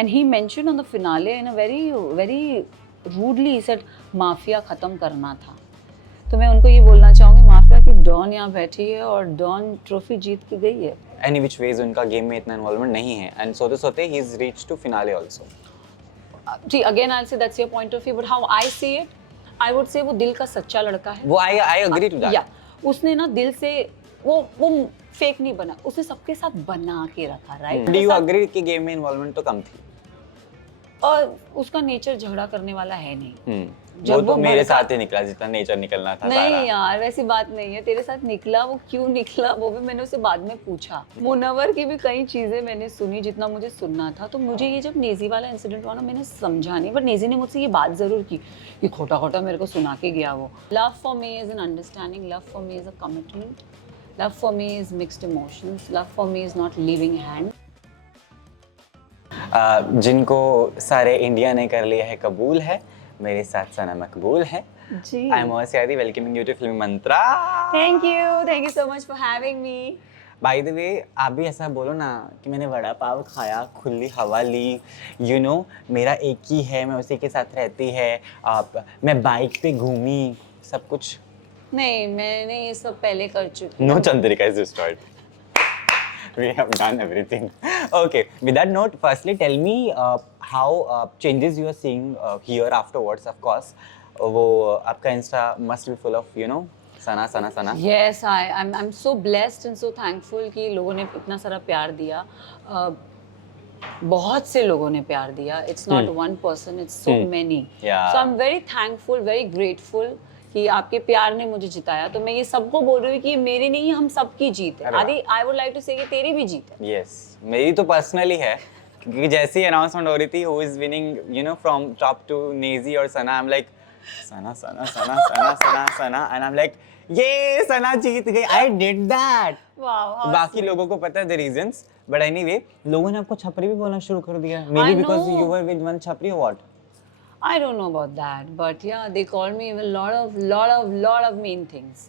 And he mentioned on the finale in a very rudely, he said mafia खत्म करना था. तो मैं उनको ये बोलना चाहूँगी माफिया की डॉन यहाँ बैठी है और डॉन ट्रॉफी जीत के गई है. Any which ways उनका गेम में इतना इन्वॉल्वमेंट नहीं है एंड सोते सोते he is reach to finale also. See, again I'll say that's your point of view, but how I see it, I would say वो दिल का सच्चा लड़का है. वो आई एग्री टू दैट. या उसने ना दिल से वो फेक नहीं बना, उसने सबके साथ बना के रखा, राइट. डू यू एग्री कि गेम में इन्वॉल्वमेंट तो कम थी? और उसका नेचर झगड़ा करने वाला है नहीं. वो तो मेरे साथ ही निकला जितना नेचर निकलना था. नहीं सारा. यार वैसी बात नहीं है, तेरे साथ निकला. वो क्यों निकला वो भी मैंने उसे बाद में पूछा. मुनव्वर की भी कई चीजें मैंने सुनी जितना मुझे सुनना था. तो मुझे ये जब नेजी वाला इंसिडेंट हुआ ना मैंने समझा नहीं, बट नेजी ने मुझसे ये बात जरूर की कि खोटा खोटा मेरे को सुना के गया वो. Love for me is an understanding, love for me is a commitment, love for me is mixed emotions, love for me is not living hand. जिनको सारे इंडिया ने कर लिया है कबूल है, मेरे साथ सना मकबूल है. जी. आई एम आसियादी, welcoming you to film Mantra. Thank you so much for having me. By the way आप भी ऐसा बोलो ना कि मैंने वड़ा पाव खाया, खुली हवा ली, यू नो मेरा एक ही है, मैं उसी के साथ रहती है, मैं बाइक पे घूमी, सब कुछ. नहीं मैंने ये सब पहले कर चुकी. No Chandrika is destroyed. We have done everything. Okay, with that note, firstly tell me how changes you are seeing here afterwards. Of course, वो आपका Insta must be full of Sana. Yes, I'm so blessed and so thankful कि लोगों ने इतना सारा प्यार दिया. बहुत से लोगों ने प्यार दिया. It's not one person, it's so many. Yeah. So I'm very thankful, very grateful कि आपके प्यार ने मुझे जिताया. तो मैं ये सबको बोल रही हूँ कि मेरी नहीं हम सबकी जीत है. आदि आई वुड लाइक टू से कि तेरी भी जीत है. Yes, मेरी तो पर्सनली है क्योंकि जैसे ही अनाउंसमेंट हो रही थी who is winning, you know, from top to Nazy और सना, I'm like Sana and I'm like ये सना जीत गई. I did that. Wow. बाकी लोगों को पता है the reasons, but anyway लोगों ने आपको छपरी भी बोलना शुरू कर दिया. Maybe because you were with one छपरी or what? I don't know about that, but yeah, they called me with lot of mean things.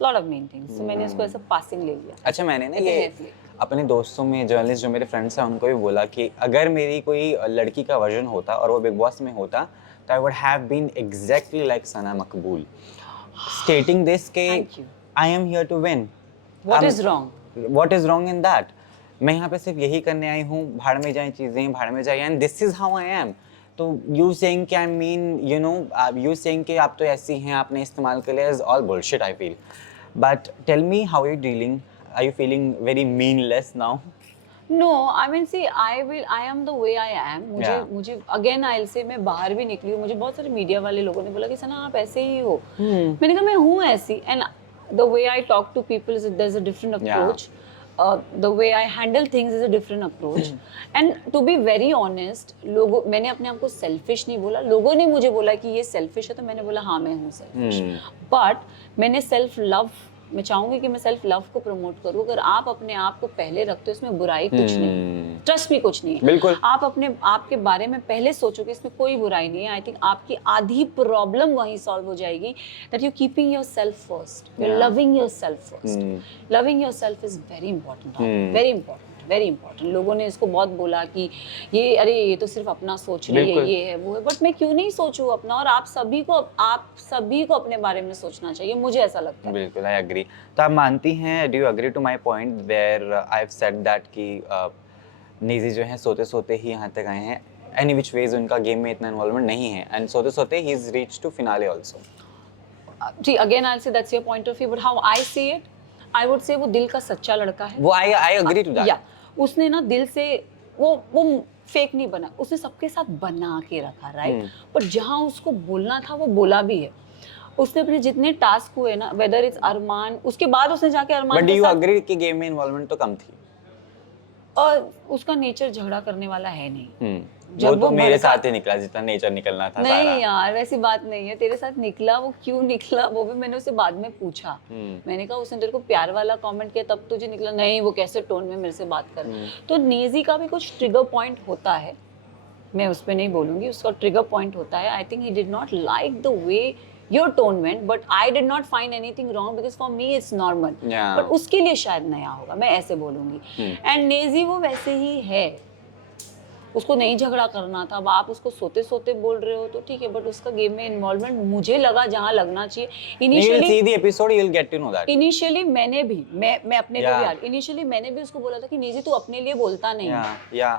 So मैंने इसको ऐसा passing ले लिया. अच्छा मैंने ना ये अपने दोस्तों में जर्नलिस्ट जो मेरे फ्रेंड्स हैं उनको भी बोला कि अगर मेरी कोई लड़की का वर्जन होता और वो बिग बॉस में होता तो I would have been exactly like Sana Maqbool, stating this के I am here to win. What is wrong in that? मैं यहाँ पे सिर्फ यही करने आई हूँ, भाड़ में जाए चीज़ें, भाड़ में जाए, and this is how I am. तो यू सेइंग कि I mean you know you saying कि आप तो ऐसी हैं, आपने इस्तेमाल कर लिया, is all bullshit I feel. But tell me how you dealing, are you feeling very meanless now? No, I mean see, I am the way I am. मुझे again I'll say मैं बाहर भी निकली हूँ, मुझे बहुत सारे मीडिया वाले लोगों ने बोला कि सना आप ऐसे ही हो. मैंने कहा मैं हूँ ऐसी, and the way I talk to people is there's a different approach. The way I handle things is a different approach. And to be very honest, मैंने अपने आप को selfish नहीं बोला. लोगों ने मुझे बोला कि ये selfish है तो मैंने बोला हाँ मैं हूँ selfish. But मैंने self love, मैं चाहूंगी कि मैं सेल्फ लव को प्रमोट करूं. अगर आप अपने आप को पहले रखते हो इसमें बुराई कुछ नहीं, ट्रस्ट भी कुछ नहीं है. बिल्कुल. आप अपने आप के बारे में पहले सोचो कि इसमें कोई बुराई नहीं है. आई थिंक आपकी आधी प्रॉब्लम वहीं सॉल्व हो जाएगी. That you keeping your self first, you loving your self first. Loving your self is very important, very important. लोगों ने इसको बहुत बोला कि ये तो सिर्फ अपना सोच रही है, ये है वो है. बट मैं क्यों नहीं सोचूं अपना, और आप सभी को अपने बारे में सोचना चाहिए, मुझे ऐसा लगता है. बिल्कुल, आई एग्री. तो आप मानती हैं, do you agree to my point where I have said that कि नेजी जो है सोते सोते ही यहाँ तक आए हैं. एनी विच वेज उनका गेम में इतना इन्वॉल्वमेंट नहीं है एंड सोते सोते he is reach to finale also. जी, again I will say that's your point of view, but how I see it, I would say वो दिल का सच्चा लड़का है. वो आई एग्री टू दैट. उसने ना दिल से वो फेक नहीं बना, उसने सबके साथ बना के रखा, राइट. पर जहाँ उसको बोलना था वो बोला भी है. उसने अपने जितने टास्क हुए ना, वेदर इट्स अरमान, उसके बाद उसने जाके अरमान. बट डू यू एग्री कि गेम में इन्वॉल्वमेंट तो कम थी? और उसका नेचर झगड़ा करने वाला है नहीं. वो तो मेरे साथ ही निकला जितना नेचर निकलना था. नहीं सारा. यार वैसी बात नहीं है, तेरे साथ निकला. वो क्यों निकला वो भी मैंने उसे बाद में पूछा. मैंने कहा उसने तेरे को प्यार वाला कमेंट किया तब तुझे निकला. नहीं वो कैसे टोन में मेरे से बात कर. तो नेजी का भी कुछ ट्रिगर पॉइंट होता है, मैं उस पर नहीं बोलूंगी, उसका ट्रिगर पॉइंट होता है. I think he did not like the way your tone went, but I did not find anything wrong because for me it's normal. But उसके लिए शायद नया होगा, मैं ऐसे बोलूंगी. And नेजी वो वैसे ही है, उसको नहीं झगड़ा करना था, अब आप उसको सोते सोते बोल रहे हो तो ठीक है, बट उसका गेम में इन्वॉल्वमेंट मुझे लगा जहाँ लगना चाहिए। इनिशियली मैंने भी मैं अपने को भी यार इनिशियली मैंने भी उसको बोला था कि निजी तू अपने लिए बोलता नहीं है।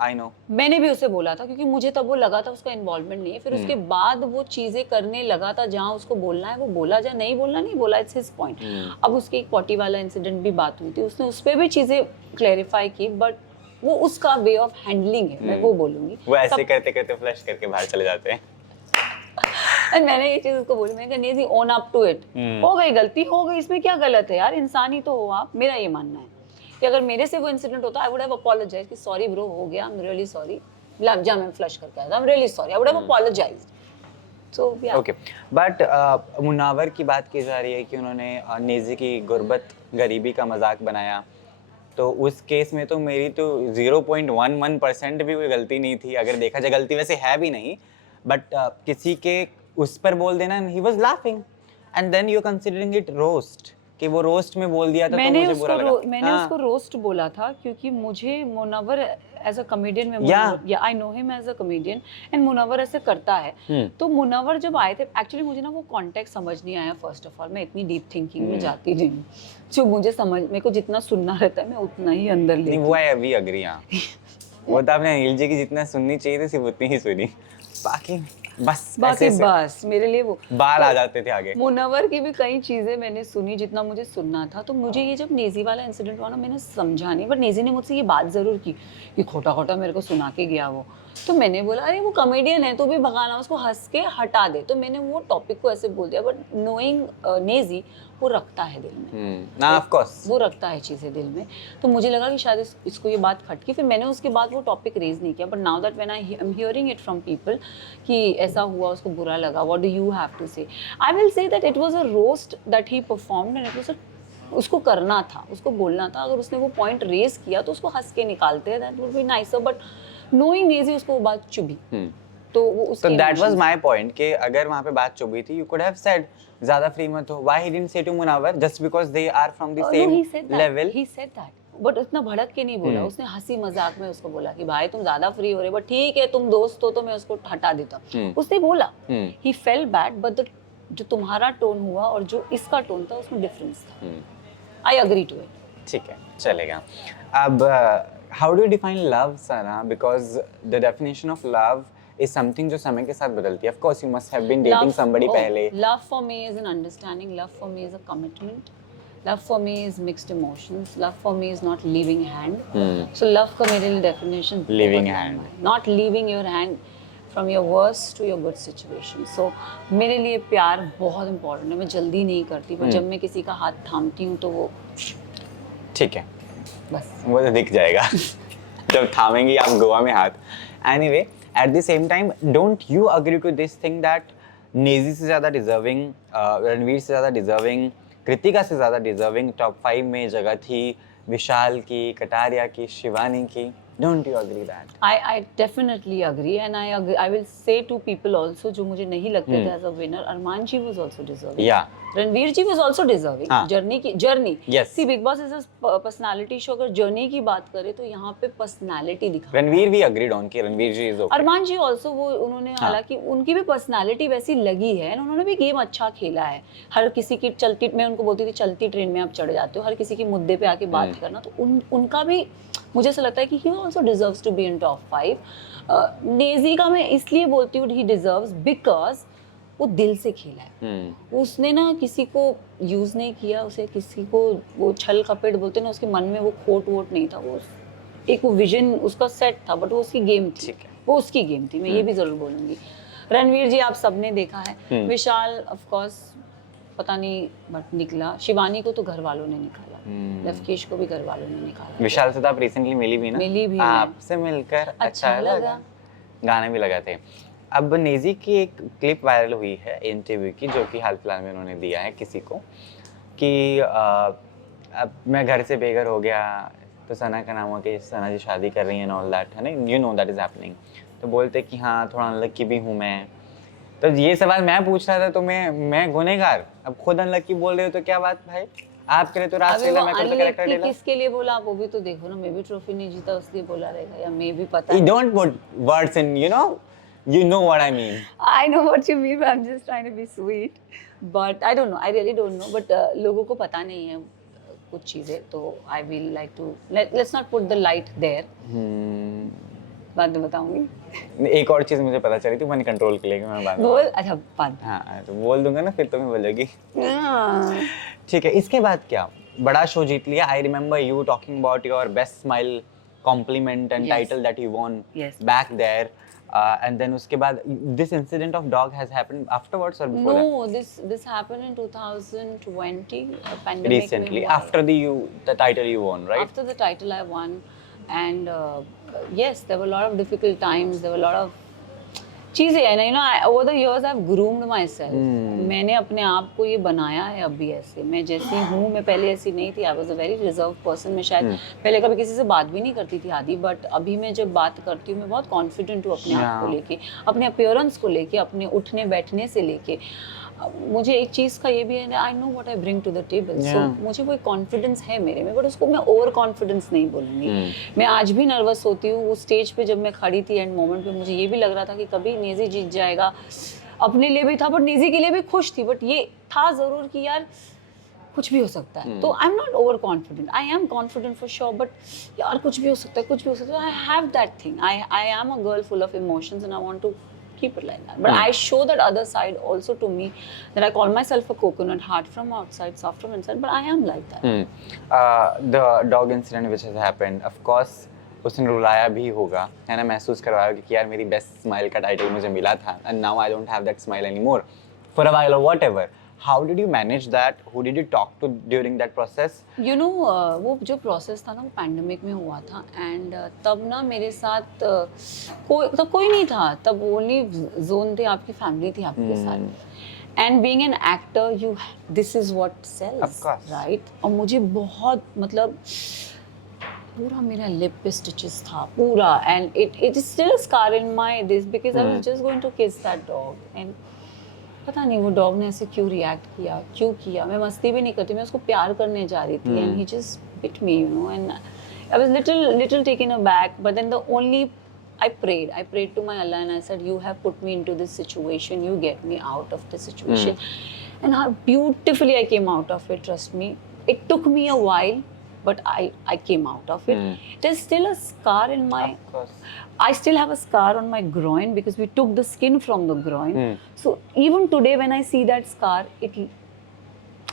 I know. मैंने भी उसे बोला था क्योंकि मुझे तब वो लगा था उसका इन्वॉल्वमेंट नहीं है। फिर उसके बाद वो चीजें करने लगा था, जहाँ उसको बोलना है वो बोला, जहाँ नहीं बोलना नहीं बोला, इट्स हिज पॉइंट। अब उसके एक पॉटी वाला इंसिडेंट भी बात हुई थी, उसने उस पर भी चीजें क्लैरिफाई की, बट वो उसका वे ऑफ हैंडलिंग है, मैं वो बोलूंगी। वो ऐसे करते करते फ्लश करके बाहर चले जाते हैं। और मैंने ये चीज उसको बोली, मैंने कहा नेजी ओन अप टू इट, हो गई गलती हो गई, इसमें क्या गलत है यार, इंसान ही तो हो आप। मेरा ये मानना है कि अगर मेरे से वो इंसिडेंट होता, आई वुड हैव अपोलोजाइज कि सॉरी ब्रो, हो गया, आई एम रियली सॉरी, जा मैं फ्लश करके आया था, I am really sorry, I would have apologised. So yeah okay, but Munawar की बात की जा रही है कि उन्होंने नेजी की गुर्बत गरीबी का मजाक बनाया, तो उस केस में तो मेरी तो 0.11% भी कोई गलती नहीं थी। अगर देखा जाए, गलती वैसे है भी नहीं, बट किसी के उस पर बोल देना, he was laughing and then you considering it roast, कि वो रोस्ट में बोल दिया था तो मुझे बुरा लगा। मैंने उसको रोस्ट बोला था क्योंकि मुझे मुनव्वर एज अ कॉमेडियन में, या I know him as a comedian, and Munawar ऐसे करता है। तो मुनव्वर जब आए थे, एक्चुअली मुझे ना वो कॉन्टेक्स्ट समझ नहीं आया। फर्स्ट ऑफ ऑल मैं इतनी डीप थिंकिंग में जाती नहीं हूँ, जो मुझे समझ, मेरे को जितना सुनना रहता है मैं उतना ही अंदर लेती हूँ। वो है, वी एग्री। हां, वो तो आपने अनिल जी की जितना सुननी चाहिए थी सिर्फ उतनी ही सुनी, बाकी बस मेरे लिए वो बाल आ जाते थे आगे। मुनव्वर की भी कई चीजें मैंने सुनी जितना मुझे सुनना था। तो मुझे ये जब नेजी वाला इंसिडेंट हुआ ना, मैंने समझा नहीं, बट नेजी ने मुझसे ये बात जरूर की कि खोटा खोटा मेरे को सुना के गया वो। तो मैंने बोला अरे वो कॉमेडियन है, तो भी भगाना, उसको हंस के हटा दे। तो मैंने वो टॉपिक को ऐसे बोल दिया, बट नोइंग नेजी, वो रखता है दिल में, ना ऑफ कोर्स वो रखता है चीज़ें दिल में। तो मुझे लगा कि शायद इसको ये बात खटकी, फिर मैंने उसके बाद वो टॉपिक रेज नहीं किया। But now that when I am hearing it from people कि ऐसा हुआ, उसको बुरा लगा, what do you have to say, I will say that it was a roast that he performed and it was उसको करना था, उसको बोलना था। अगर उसने वो पॉइंट रेज किया तो उसको हंस के निकालते हैं, that would be nicer. But knowing Naezy, उसको वो बात चुभी, तो वो उसके दैट वाज माय पॉइंट कि अगर वहां पे बात चुभी थी, यू कुड हैव सेड ज्यादा फ्री मत हो। Why he didn't say to Munawar just because they are from the same level? He said that, but उतना भड़क के नहीं बोला। उसने हंसी मजाक में उसको बोला कि भाई तुम ज्यादा फ्री हो रहे, बट ठीक है तुम दोस्त हो तो मैं उसको हटा देता। उसने बोला, ही फेल बैड, बट जो तुम्हारा टोन हुआ और जो इसका टोन था उसमें डिफरेंस था। I agree to it. ठीक है, चलेगा। अब how do you define love, Sana? Because the definition of love is something जो समय के साथ बदलती है। Of course, you must have been dating somebody पहले। Love for me is an understanding. Love for me is a commitment. Love for me is mixed emotions. Love for me is not leaving hand. So love का मेरे लिए definition leaving hand, not leaving your hand from your worst to your good situation. So मेरे लिए प्यार बहुत important है। मैं जल्दी नहीं करती, पर जब मैं किसी का हाथ थामती हूँ तो वो ठीक है, बस वो तो दिख जाएगा जब थामेंगी आप गोवा में हाथ। Anyway, at the same time, don't you agree to this thing that Naezy से ज़्यादा डिजर्विंग, रणवीर से ज़्यादा डिजर्विंग, कृतिका से ज़्यादा डिजर्विंग टॉप 5 में जगह थी विशाल की, कटारिया की, शिवानी की? Don't you agree that? I definitely agree, and I will say to people also जो मुझे नहीं लगते थे as a winner, Armaan ji was also deserving. Yeah. Ranveer ji was also deserving. हाँ. Journey. Yes. See, Big Boss is a personality show. अगर journey की बात करें तो यहाँ पे पर्सनालिटी दिखा। रणवीर भी agreed on कि रणवीर जी is okay. Armaan ji also वो उन्होंने हालांकि उनकी भी पर्सनालिटी वैसी लगी है, उन्होंने भी गेम अच्छा खेला है। हर किसी की चलती, मैं उनको बोलती थी चलती ट्रेन में आप चढ़ जाते हो, हर किसी के मुद्दे पे आके बात करना। तो उनका भी मुझे ऐसा लगता है कि he also deserves to be in top 5. Naezy का मैं इसलिए बोलती हूँ he deserves because वो दिल से खेला है। उसने ना किसी को यूज नहीं किया, उसे किसी को वो छल कपट बोलते ना, उसके मन में वो खोट वोट नहीं था। वो एक वो विजन उसका सेट था, बट वो उसकी गेम थी, वो उसकी गेम थी, मैं ये भी जरूर बोलूंगी। रणवीर जी आप सबने देखा है, विशाल ऑफ कोर्स पता नहीं बट निकला, शिवानी को तो घर वालों ने निकाला, लवकेश को भी घर वालों ने निकाला। विशाल से तो आप रिसेंटली मिली भी ना? मिली भी, आपसे मिलकर अच्छा लगा, गाने भी लगा थे। अब नेजी की एक क्लिप वायरल हुई है इंटरव्यू की, जो कि हाल फिलहाल में उन्होंने दिया है किसी को, कि अब मैं घर से बेघर हो गया तो सना का नाम हुआ कि सना जी शादी कर रही हैं एंड ऑल दैट, है ना, you know that is happening. तो बोलते कि हाँ थोड़ा अनलकी भी हूँ मैं। तो ये सवाल मैं पूछ रहा था, तो मैं गुनहगार, अब खुद अनलकी बोल रहे हो तो क्या बात भाई? आपके लिए तो राज अभी लीला वो में करता कैरेक्टर अनलकी लीला। किसके लिए बोला आप वो भी तो देखो ना, मैं भी ट्रॉफी नहीं जीता उसलिए बोला रहेगा, या मैं भी पता You नहीं। don't put words in, you know what I mean. I know what you mean, but I'm just trying to be sweet. But I don't know, I really don't know. But लोगों को पता नहीं है कुछ चीज़ें, तो I will like to let's not put the light there. बाद में बताऊंगी। एक और चीज मुझे पता चली थी मनी कंट्रोल के लिए कि मैं बाद में बोल, अच्छा बाद में। हाँ तो बोल दूंगा ना फिर तुम्हें बोलेगी। हाँ। ठीक है, इसके बाद क्या, बड़ा शो जीत लिया। I remember you talking about your best smile compliment and Yes. Title that you won Yes. Back there, and then उसके बाद this incident of dog has happened afterwards और before No, this happened in 2020, pandemic में recently हुआ है। after the title you won, right? After the title I won, and yes, there were a lot of difficult times. There were a lot of चीज़ें है ना, over the years I've groomed myself. मैंने अपने आप को ये बनाया है अभी ऐसे, मैं जैसी हूँ, मैं पहले ऐसी नहीं थी। I was a very reserved person. मैं शायद पहले कभी किसी से बात भी नहीं करती थी आदि, बट अभी मैं जब बात करती हूँ मैं बहुत कॉन्फिडेंट हूँ अपने आप को लेके, अपने अपीयरेंस को लेके, अपने उठने बैठने से लेके। मुझे एक चीज़ का ये भी है, I know what I bring to the table, so मुझे वो कॉन्फिडेंस है मेरे में, बट उसको मैं ओवर कॉन्फिडेंस नहीं बोलूँगी। मैं आज भी नर्वस होती हूँ। उस स्टेज पे जब मैं खड़ी थी एंड मोमेंट पे, मुझे ये भी लग रहा था कि कभी नेजी जीत जाएगा, अपने लिए भी था बट नेजी के लिए भी खुश थी, बट ये था ज़रूर कि यार कुछ भी हो सकता है। तो I am not over confident, I am confident for sure, but यार कुछ भी हो सकता है, कुछ भी हो सकता है। I have that thing, I am a girl full of emotions and I want to keep it like that, but I show that other side also to me, that I call myself a coconut, hard from outside, soft from inside, but I am like that. The dog incident which has happened, of course उसने रुलाया भी होगा, है ना, महसूस करवाया कि यार मेरी बेस्ट स्माइल का टाइटल मुझे मिला था and now I don't have that smile anymore for a while or whatever. How did you manage that? Who did you talk to during that process? You know, वो जो process था ना वो pandemic में हुआ था, एंड तब ना मेरे साथ कोई नहीं था, तब ओनली जोन थे, आपकी फैमिली थी आपके साथ। And being an actor, you this is what sells, right? और मुझे बहुत मतलब पूरा मेरा लिप पे स्टिचेस था पूरा, and it is still scar in my this, because I was just going to kiss that dog, and पता नहीं वो डॉग ने ऐसे क्यों रिएक्ट किया, क्यों किया। मैं मस्ती भी नहीं करती, मैं उसको प्यार करने जा रही थी, and he just bit me, you know, and I was little taken aback, but then the only I prayed to my Allah and I said, you have put me into this situation, you get me out of this situation. And how beautifully I came out of it, trust me. It took me a while, but I came out of it. There's still a scar in my, Of course. I still have a scar on my groin because we took the skin from the groin. So even today when I see that scar,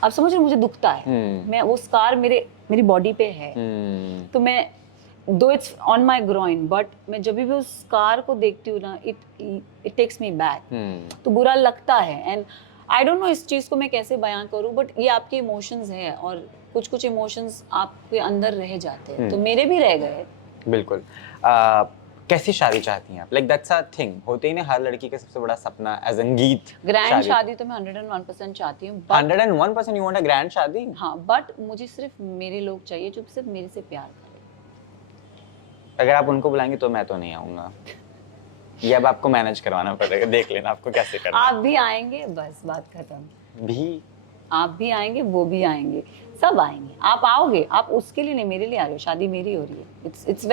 आप समझ रहे हो, मुझे दुखता है। मैं वो scar मेरी बॉडी पे है, तो मैं दो it's on my groin, but मैं जब भी उस स्कार को देखती हूँ ना, इट टेक्स मी बैक, तो बुरा लगता है। एंड आई डोंट नो इस चीज़ को मैं कैसे बयां करूँ, बट ये आपके इमोशंस हैं, और कुछ इमोशंस आपके अंदर रह जाते हैं, तो मेरे भी रह गए। बिल्कुल। कैसी शादी चाहती हैं आप? लाइक दैट्स अ थिंग, होते ही ना हर लड़की का सबसे बड़ा सपना एज संगीत। ग्रैंड शादी तो मैं 101% चाहती हूँ। 101% यू वांट अ ग्रैंड शादी? हाँ, बट मुझे सिर्फ मेरे लोग चाहिए जो सिर्फ मेरे से प्यार करें। अगर आप उनको बुलाएंगे तो मैं तो नहीं आऊँगा, ये अब आपको मैनेज करवाना पड़ेगा, देख लेना आपको कैसे करना है। आप भी आएंगे, बस बात खत्म। भी आप भी आएंगे, वो भी आएंगे, सब आएंगे। आप आओगे, आप उसके लिए नहीं, मेरे लिए आ रहे हो, शादी मेरी हो रही है। It's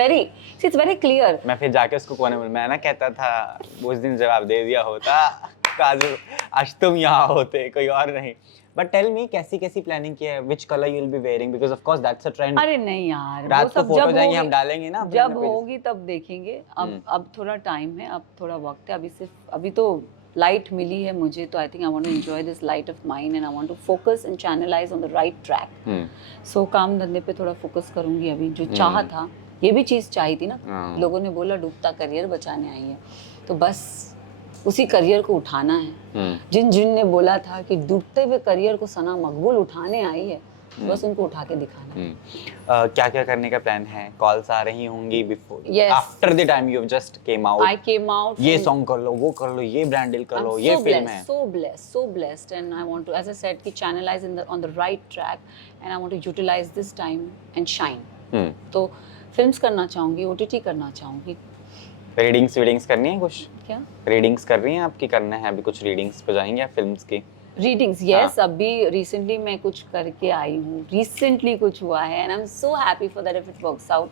very clear. मैं फिर जाके उसको कोने में, मैं ना कहता था उस दिन जवाब दे दिया होता, काजू आज तुम यहाँ होते, कोई और नहीं। बट टेल मी कैसी प्लानिंग की है, which colour you will be wearing, because of course that's a trend. अरे नहीं यार, रात वो को सब फोटो जब जाएंगे, होगी, हम डालेंगे ना अपने जब पेज। होगी तब देखेंगे। अब थोड़ा टाइम है, अब थोड़ा वक्त है, अभी तो लाइट मिली है मुझे, तो I think I want to enjoy this life of mine, and I want to focus and channelise on the right track. So काम धंधे पे थोड़ा फोकस करूंगी अभी। जो चाहा था, ये भी चीज़ चाहिए थी ना, लोगों ने बोला डूबता करियर बचाने आई है, तो बस उसी करियर को उठाना है। जिन ने बोला था कि डूबते हुए करियर को सना मकबूल उठाने आई है, बस उनको उठा के दिखाना है। क्या करने का प्लान है? कॉल्स आ रही होंगी before, Yes. After the time you just came out? I came out. ये सॉन्ग कर लो, वो कर लो, ये ब्रांड डील कर लो, ये फिल्म है। So blessed, and I want to, as I said, कि channelize on the right track, and I want to utilize this time and shine. तो फिल्म्स करना चाहूँगी, OTT करना चाहूँगी। रीडिंग्स करनी है कुछ? क्या रीडिंग्स कर रही हैं आपकी? करना है अभी कुछ रीडिंग्स पे जाएंगे आप फिल्म्स की? रीडिंग्स यस, अभी रिसेंटली मैं कुछ करके आई हूँ, रिसेंटली कुछ हुआ है and I am so happy for that if it works out.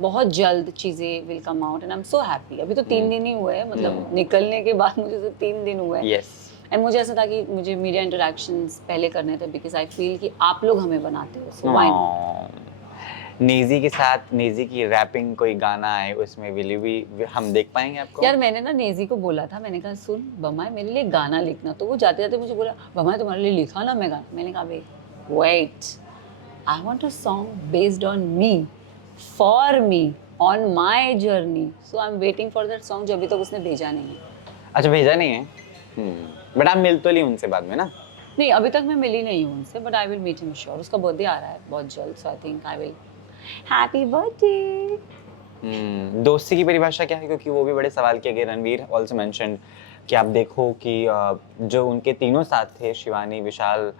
बहुत जल्द चीज़ें will come out and I am so happy. अभी तो 3 दिन ही हुए हैं, मतलब निकलने के बाद मुझे तो 3 दिन हुए हैं। यस एंड मुझे ऐसा था कि मुझे मीडिया इंटरेक्शंस पहले करने थे बिकॉज आई फील कि आप लोग हमें बनाते हो, सो व्हाई नॉट। नेजी के साथ नेजी की रैपिंग कोई गाना आए उसमें विल यू भी हम देख पाएंगे आपको? यार मैंने ना नेजी को बोला था, मैंने कहा सुन बमाए मेरे लिए गाना लिखना, तो वो जाते जाते मुझे बोला बमाए तुम्हारे लिए लिखा ना मैं गाना। मैंने कहा wait, I want a song based on me, for me, on my journey, so I am waiting for that song, जो अभी तक उसने भेजा नहीं है। अच्छा भेजा नहीं है, बट आप मिल तो ली उनसे बाद में ना? नहीं अभी तक मैं मिली नहीं हूँ उनसे, but I will meet him sure. उसका बर्थडे आ रहा है बहुत जल्द, so I think I will happy birthday. दोस्ती की परिभाषा क्या है, क्योंकि वो भी बड़े सवाल किए गए। रणवीर ऑल्सो मेंशन्ड कि आप देखो कि जो उनके तीनों साथ थे, शिवानी, विशाल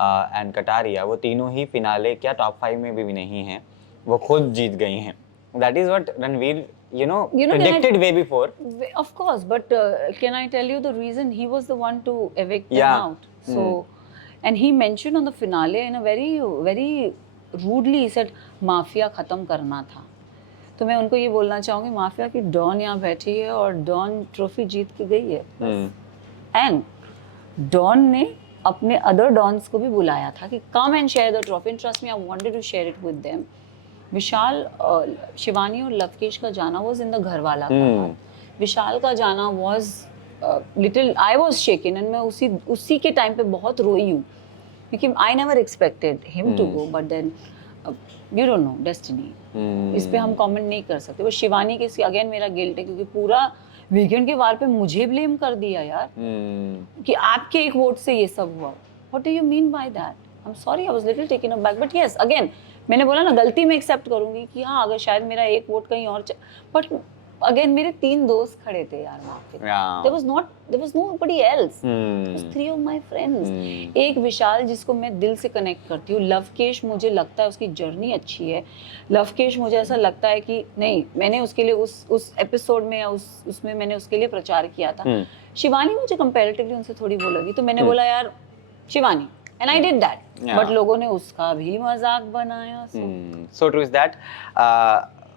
एंड कटारिया, वो तीनों ही फिनाले क्या टॉप 5 में भी नहीं हैं, वो खुद जीत गई हैं। That is what Ranveer predicted way before. Of course, but can I tell you the reason? He was the one to evict them Yeah. out. So, and he mentioned on the finale in a very, very rudely, he said, mafia खत्म करना था। तो मैं उनको ये बोलना चाहूँगी, mafia की डॉन यहाँ बैठी है और डॉन ट्रॉफी जीत के गई है। एंड डॉन ने अपने अदर डॉन्स को भी बुलाया था कि come and share the trophy, and trust me I wanted to share it with them. Vishal, Shivani और लवकेश का जाना वाज इन द घर वाला का। विशाल का जाना was little, I was shaken, and मैं उसी के टाइम पे बहुत रोई हूँ, क्योंकि I never expected him to go, but then you don't know destiny. इस पे हम कमेंट नहीं कर सकते। बस शिवानी के अगेन मेरा गिल्ट है, क्योंकि पूरा वीकेंड के वार पे मुझे ब्लेम कर दिया यार, कि आपके एक वोट से ये सब हुआ। What do you mean by that? I am sorry, I was little taken aback, but yes again मैंने बोला ना, गलती में एक्सेप्ट करूंगी कि हाँ अगर शायद मेरा एक वोट कहीं और, बट अगेन मेरे 3 दोस्त खड़े थे यार वहाँ पे। there was nobody else. It was 3 of my friends. एक विशाल जिसको मैं दिल से कनेक्ट करती हूँ, लवकेश मुझे लगता है उसकी जर्नी अच्छी है, लवकेश मुझे ऐसा लगता है कि नहीं, मैंने उसके लिए उस एपिसोड में या उसमें मैंने उसके लिए प्रचार किया था। शिवानी मुझे कंपैरेटिवली उनसे थोड़ी वो लगी, तो मैंने बोला यार Shivani, and I did that. But लोगों ने उसका भी मजाक बनाया। So true is that.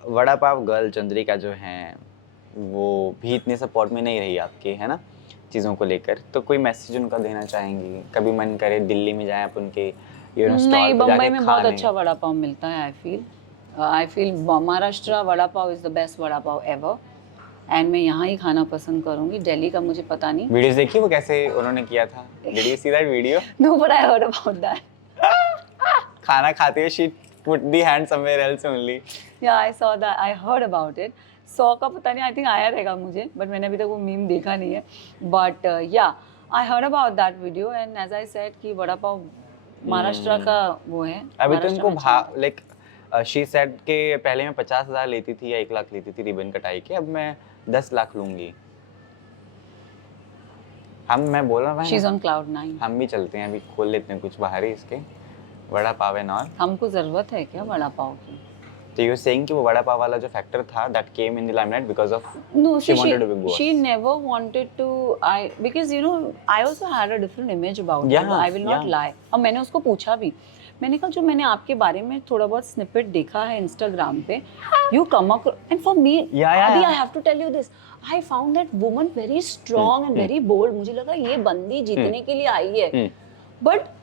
Vada pav girl Chandrika जो हैं, वो भी इतने सपोर्ट में नहीं रही आपके, है ना, चीज़ों को लेकर। तो कोई मैसेज उनका देना चाहेंगी? कभी मन करे दिल्ली में जाएं आप उनके स्टॉल नहीं, पे बम्बई जाके में बहुत अच्छा वड़ा पाव मिलता है। I feel Maharashtra vada pav is the best vada pav ever, and मैं यहाँ ही खाना पसंद करूंगी। दिल्ली का मुझे पता नहीं। वीडियोस देखी वो कैसे उन्होंने किया था? Did you see that video? No, but I heard about that. खाना खाते हुए she put the hand somewhere else only. Yeah, I saw that. I heard about it. 100 का पता नहीं, आई थिंक आया रहेगा मुझे, बट मैंने अभी तक वो मीम देखा नहीं है। But yeah I heard about that video, and as I said कि वड़ा पाव महाराष्ट्र का वो है। अभी तो उनको लाइक शी सेड के पहले मैं 50,000 लेती थी या 1 लाख लेती थी रिबन कटाई के, अब मैं 10 लाख लूंगी। मैं बोल रहा हूँ शी इज ऑन क्लाउड 9। हम भी चलते हैं, अभी खोल लेते हैं कुछ बाहर ही इसके वड़ा पाव एंड ऑल। हमको जरूरत है क्या वड़ा पाव की? तो यू सेइंग कि वो वड़ा पाव वाला जो फैक्टर था that came in the limelight because of No, she wanted to be boss. she never wanted to. Because you know I also had a different image about Yeah, her. I will not yeah. lie. और मैंने उसको पूछा भी, मैंने कहा जो मैंने आपके बारे में थोड़ा बहुत स्निपेट देखा है इंस्टाग्राम पे, you come across, and for me, Adi, I have to tell you this. I found that woman very strong and very bold. मुझे लगा ये बंदी जीतने के लिए आई है, but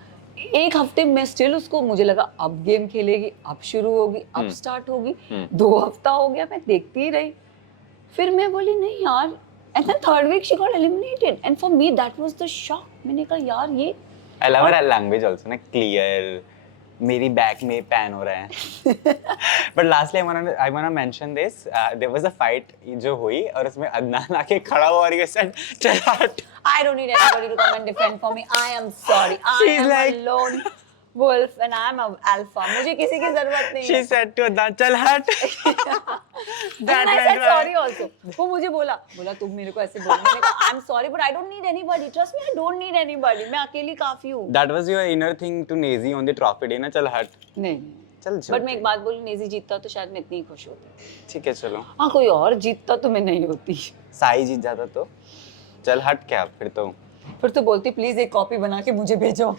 एक हफ्ते में स्टिल उसको, मुझे लगा अब गेम खेलेगी, अब शुरू होगी, अब स्टार्ट होगी। 2 हफ्ता हो गया, मैं देखती ही रही। फिर मैं बोली नहीं यार, and then 3rd week she got eliminated, and for me that was the shock. मैंने कहा यार ये I love her language also, ना, clear, मेरी बैक में पैन हो रहा है। But lastly I wanna mention this. There was a fight जो हुई और उसमें अदनान आके खड़ा हुआ और ये said चल हट। I don't need anybody to come and defend for me. I am sorry. I am a lone wolf and I am an alpha. मुझे किसी की जरूरत नहीं है। She said to Adnan चल हट। And I said sorry also. वो मुझे बोला तुम मेरे को ऐसे बोल। मैंने कहा I'm sorry but I don't need anybody. Trust me, I don't need anybody. मैं अकेली काफी हूँ। That was your inner thing to Nazi on the trophy day ना, चल हट। नहीं चल बट मैं एक बात बोलूँ, नेजी जीतता तो शायद मैं इतनी ही खुश होती। ठीक है चलो। हाँ, कोई और जीतता तो मैं नहीं होती। साई जीत जाता तो चल हट क्या फिर तो। फिर तो बोलती प्लीज एक कॉपी बना के मुझे भेजो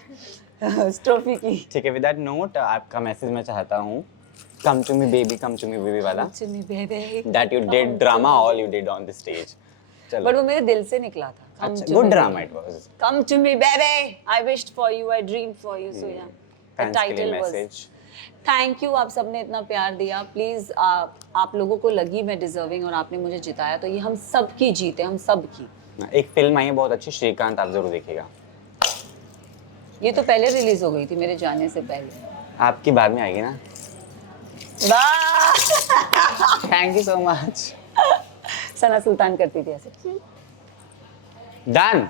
इस ट्रॉफी की। ठीक है, विद दैट नोट आपका मैसेज मैं चाहता हूँ, come to me baby, come to me baby वाला, Come to me, baby. That you did drama all you did on the stage. चलो, बट वो मेरे दिल से निकला था। Come अच्छा, to good me, drama baby. It was. Come to me, baby. I wished for you, I dreamed for you. So yeah, the fans के लिए title was. Message. Thank you, आप सबने इतना प्यार दिया। प्लीज आप लोगों को लगी मैं डिजर्विंग और आपने मुझे जिताया, तो ये हम सब की जीत है, हम सब की। एक फिल्म आई है बहुत अच्छी, श्रीकांत, आप जरूर देखिएगा। ये तो पहले रिलीज हो गई थी मेरे जाने से पहले। आपकी बाद में आएगी ना। वाह थैंक यू सो मच। सना सुल्तान करती थी ऐसे। डन।